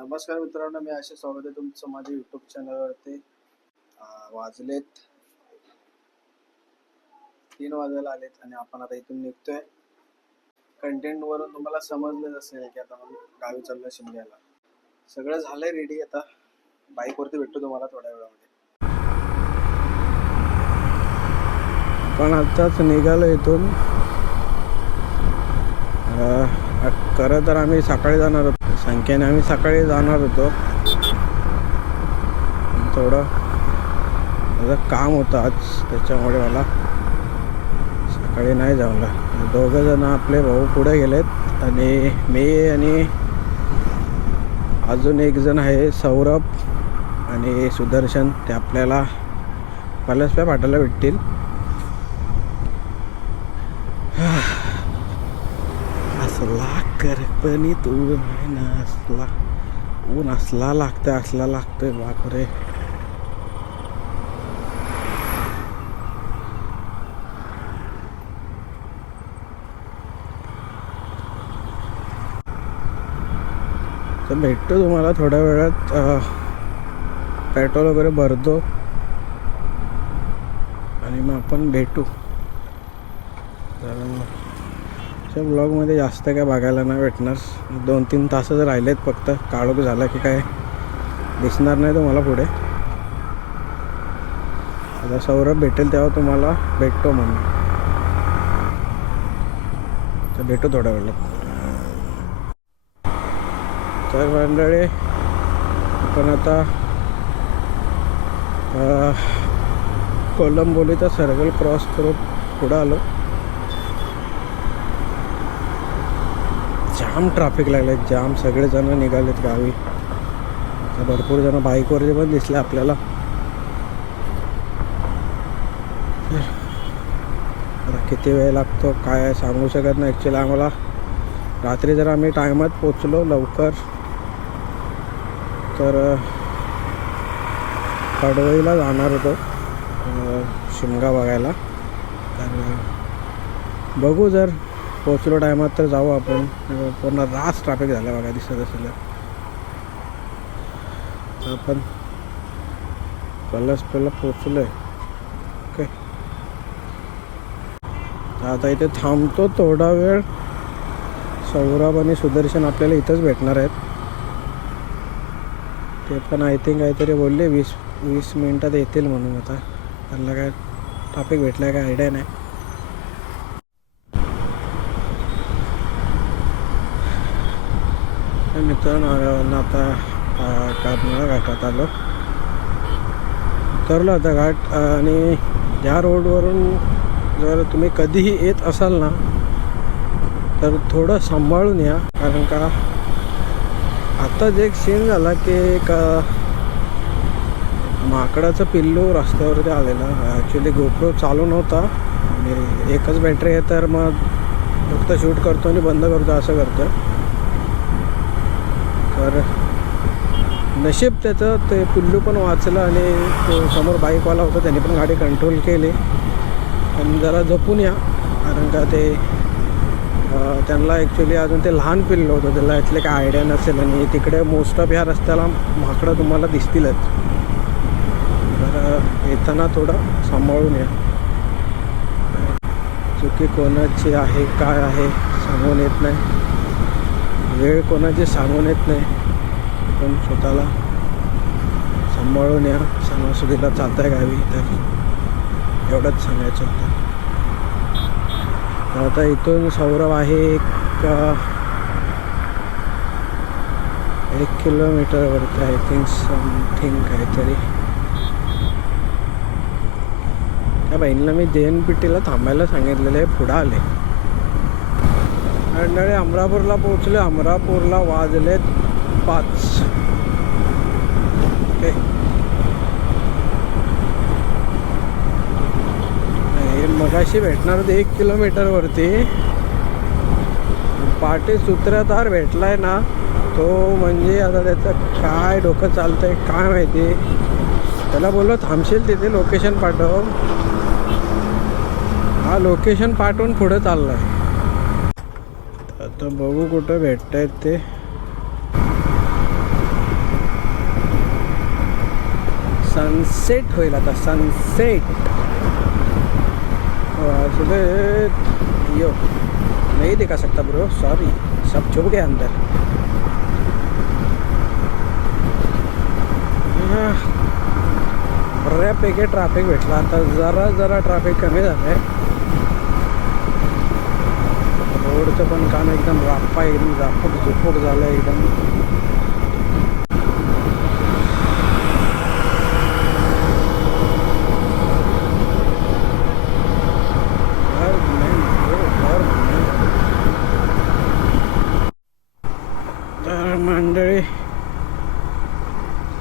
नमस्कार मित्रांनो मी असे स्वागत आहे तुमचं माझ्या युट्यूब चॅनलवरती वाजलेत तीन वाजायला आलेत आणि आपण आता इथून निघतोय. कंटेंट वरून तुम्हाला समजलंच असेल की आता गावी चाललोय शिमग्याला. सगळं झालंय रेडी आता. बाईक वरती भेटतो तुम्हाला थोड्या वेळामध्ये. पण आत्ताच निघालो इथून. खरं तर आम्ही सकाळी जाणार होतो. संख्येने आम्ही सकाळी जाणार होतो. थोडं माझं काम होतं आज त्याच्यामुळे मला सकाळी नाही जमलं दोघं जण आपले भाऊ पुढे गेलेत. आणि मी आणि अजून एक जण आहे सौरभ आणि सुदर्शन. ते आपल्याला पलसप्या पाठायला भेटतील असला करपणी तू नाही असला. ऊन असला लागतं असला लागतं बापरे. तर भेटतो तुम्हाला थोड्या वेळात पेट्रोल वगैरे भरतो. आणि मग आपण भेटू. तर आजच्या ब्लॉगमध्ये जास्त काय बघायला नाही भेटणार. दोन तीन तासच राहिलेत फक्त काळोख झाला की काय दिसणार नाही तुम्हाला पुढे. आता सौरभ भेटेल तेव्हा तुम्हाला भेटतो म्हणून. तर भेटू थोड्या वेळात. तर मंडळी आपण आता कोलंबोलीचा सर्कल क्रॉस करून पुढं आलो. जाम ट्रॅफिक लागलं जाम सगळेजणं निघालेत गावी. आता भरपूर जण बाईकवर पण दिसले आपल्याला. आता किती वेळ लागतो काय सांगू शकत नाही ॲक्च्युली आम्हाला. रात्री जर आम्ही टायमात पोचलो लवकर तर कडवईला जाणार होतो शिमगा बघायला. तर बघू जर पोचलो टायमात तर जाऊ आपण. पूर्ण रास ट्रॅफिक झाला बघा दिसत असेल तर आपण पलस पहिला पोचलो आहे ओके. तर आता इथे थांबतो थोडा वेळ. सौरभ आणि सुदर्शन आपल्याला इथंच भेटणार आहेत. ते पण आय थिंक काहीतरी बोलले वीस वीस मिनटात येतील म्हणून आता. त्यांना काय टॉपिक भेटला काय आयडिया नाही. मित्रांनो आम्ही आता कापणा घाटात आलो. उतरलो आता घाट आणि ह्या रोडवरून जर तुम्ही कधीही येत असाल ना तर थोडं सांभाळून या. कारण का आत्ताच एक सीन झाला की एक माकडाचं पिल्लू रस्त्यावरती आलेलं. ॲक्च्युली गोप्रो चालू नव्हता. आणि एकच बॅटरी आहे तर मग फक्त शूट करतो आणि बंद करतो असं करतो तर नशीब त्याचं ते पिल्लू पण वाचलं आणि तो समोर बाईकवाला होता त्याने पण गाडी कंट्रोल केली. पण जरा जपून या कारण का ते त्यांना ॲक्च्युली अजून ते लहान पिल्लं होतं त्याला यातले काय आयडिया नसेल. आणि तिकडे मोस्ट ऑफ ह्या रस्त्याला माकडं तुम्हाला दिसतीलच. तर येताना थोडं सांभाळून या. चुकी कोणाची आहे काय आहे सांगून येत नाही. वेळ कोणाची सांगून येत नाही. पण स्वतःला सांभाळून या. सणासुदीला चालताय गावी तर एवढंच सांगायचं होतं. तर आता इथून सौरव आहे एक एक किलोमीटरवरती आय थिंक समथिंग काहीतरी. त्या बहिणीला मी जे एन पी टीला थांबायला सांगितलेलं आहे. पुढं आले. मंडळी अमरापूरला पोहोचले. अमरापूरला वाजलेत पाच. हे मगाशी भेटणार होते एक किलोमीटरवरती पाटी सूत्रधार भेटलाय ना तो म्हणजे आता त्याचं काय डोकं चालतंय काय माहिती. त्याला बोललो थांबशील तिथे लोकेशन पाठव. हा लोकेशन पाठवून पुढे चाललाय. आता बघू कुठं भेटत आहेत ते सनसेट होईल आता सनसेट वासुदेव यो, नहीं दिखा सकता ब्रो सॉरी सब छुप गया अंदर। बऱ्यापैकी ट्रॅफिक भेटला आता जरा जरा ट्रॅफिक कमी झालं आहे रोडचं पण काम एकदम राप्पा एकदम झापूक झुपूक झालं एकदम. हो, तर मंडळी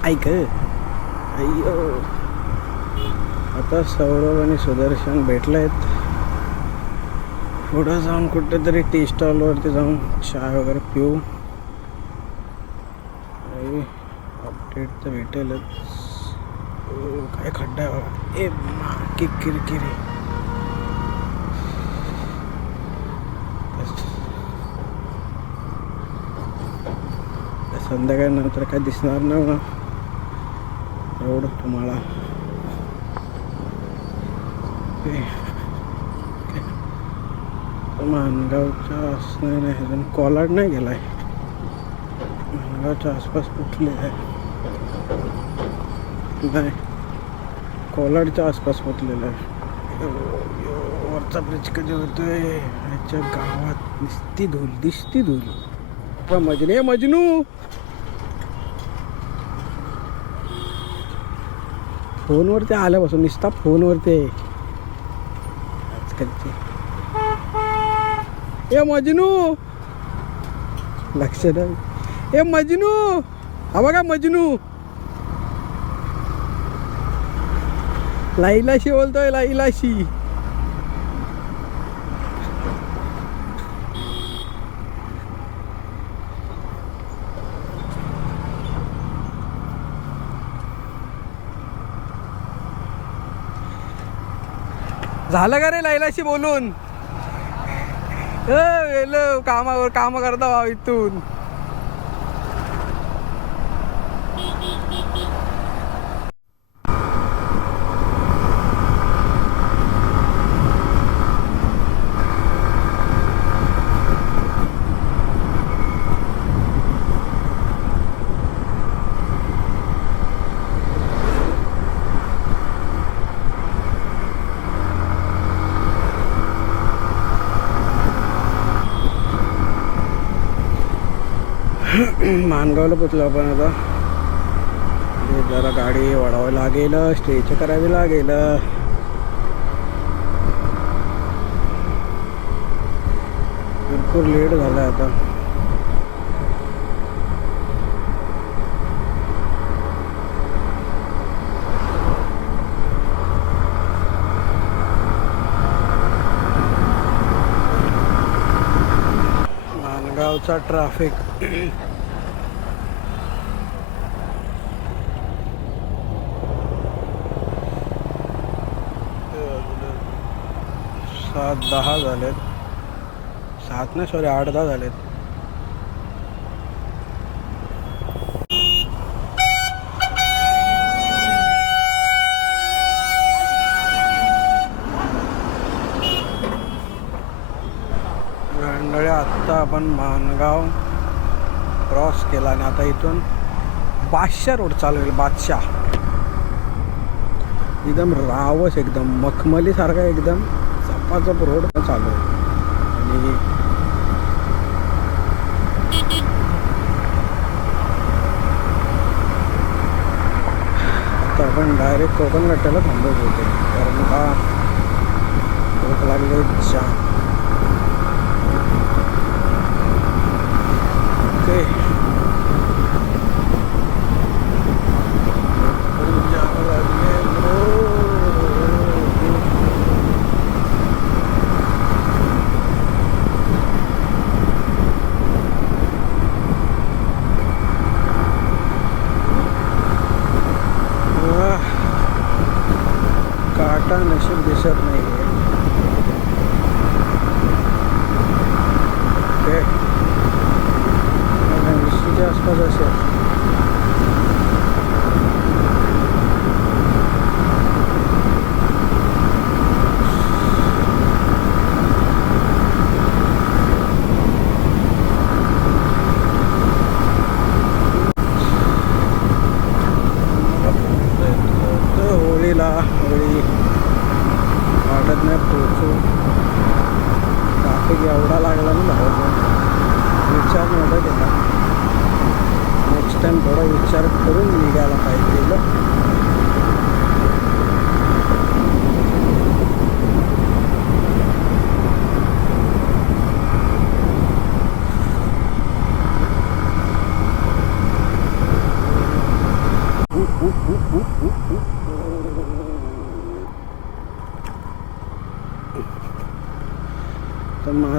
ऐक. अय्यो. आता सौरव आणि सुदर्शन आहेत पुढं जाऊन कुठेतरी टी स्टॉलवरती जाऊन चहा वगैरे पिऊ. अपडेट तर भेटेलच. काय खड्डा ए मा किरकिरी. संध्याकाळी नंतर काय दिसणार नाही ना एवढं तुम्हाला. मानगावच्या आस नाही नाही. अजून कॉलाड नाही गेलाय मानगावच्या आसपास कुठले आहे? नाही. कोलाडच्या आसपास पोचलेला आहे? वरचा ब्रिज कधी होतोय? ह्याच्या गावात दिसती धूल दिसती धूल. मजनू मजनू! फोनवरती आल्यापासून निसता फोनवरती आहे. आजकालची. ए मजनू. लक्ष नाही ए मजनू. हा बघा मजनू. लाईलाशी बोलतोय लाईलाशी. झालं का रे लाईलाशी बोलून? कामावर काम करता भाऊ इथून मानगावला पोचलो आपण आता. जरा गाडी वाढावी लागेल स्टेच करावी लागेल. भरपूर लेट झाला आता. मानगावचा ट्रॅफिक सात दहा झालेत. सात नाही सॉरी आठ दहा झालेत मंडळी आत्ता आपण मानगाव क्रॉस केला आणि आता इथून बादशाह रोड चालू होईल बादशाह. एकदम रावस एकदम मखमली सारखा एकदम चपाचप रोड चालू आणि आता आपण डायरेक्ट कोकण गट्ट्याला थांबवत होतो. कारण का? भूक लागले चहा ओके महत्त्वाचं असेल वाटत नाही पोचू ट्राफिक एवढा लागला ना भावाचा. विचार नव्हता टाइम थोडा विचार करून निघायला पाहिजे तर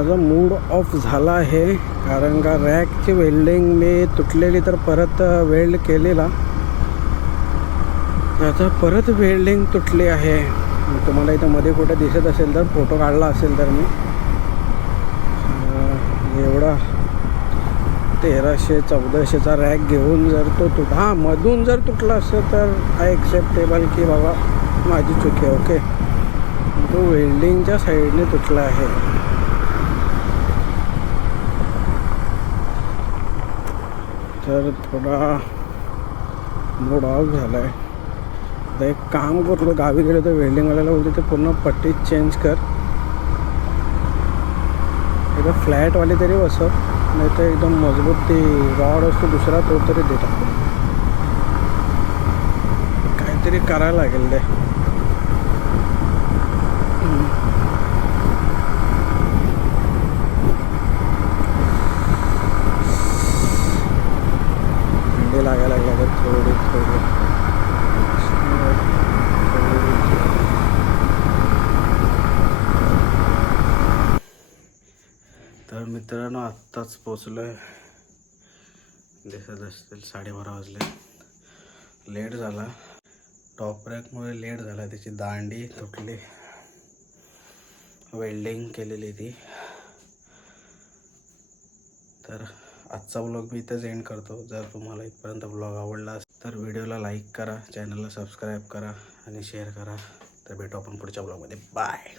माझा मूड ऑफ झाला आहे कारण का रॅकची वेल्डिंग मी तुटलेली तर परत वेल्ड केलेला. आता परत वेल्डिंग तुटली आहे. तुम्हाला इथं मध्ये कुठे दिसत असेल तर फोटो काढला असेल तर मी. एवढा तेराशे चौदाशेचा रॅक घेऊन जर तो तुट हां मधून जर तुटला असतं तर आय एक्सेप्टेबल की बाबा माझी चुकी आहे ओके तो वेल्डिंगच्या साईडने तुटला आहे. तर थोडा मूड ऑफ झाला आहे आता एक काम करतो गावी गेलो तर वेल्डिंगवाल्याला बोलते ते पूर्ण पट्टी चेंज कर. एकदा फ्लॅटवाले तरी बसव नाही तर एकदम मजबूत ती रॉड असतो दुसरा तो तरी देतात काहीतरी करायला लागेल ते थंडी लागायला लागल्या तर थोडी थोडी तर मित्रांनो आत्ताच पोचलो आहे दिसत असतील साडेबारा वाजले. लेट झाला. टॉप रॅकमुळे लेट झाला. त्याची दांडी तुटली. वेल्डिंग केलेली ती. तर आजचा ब्लॉग मी इथंच एंड करतो. जर तुम्हाला इथपर्यंत ब्लॉग आवडला तर व्हिडिओला लाईक करा. चॅनलला सबस्क्राईब करा आणि शेअर करा. तर भेटू आपण पुढच्या ब्लॉगमध्ये बाय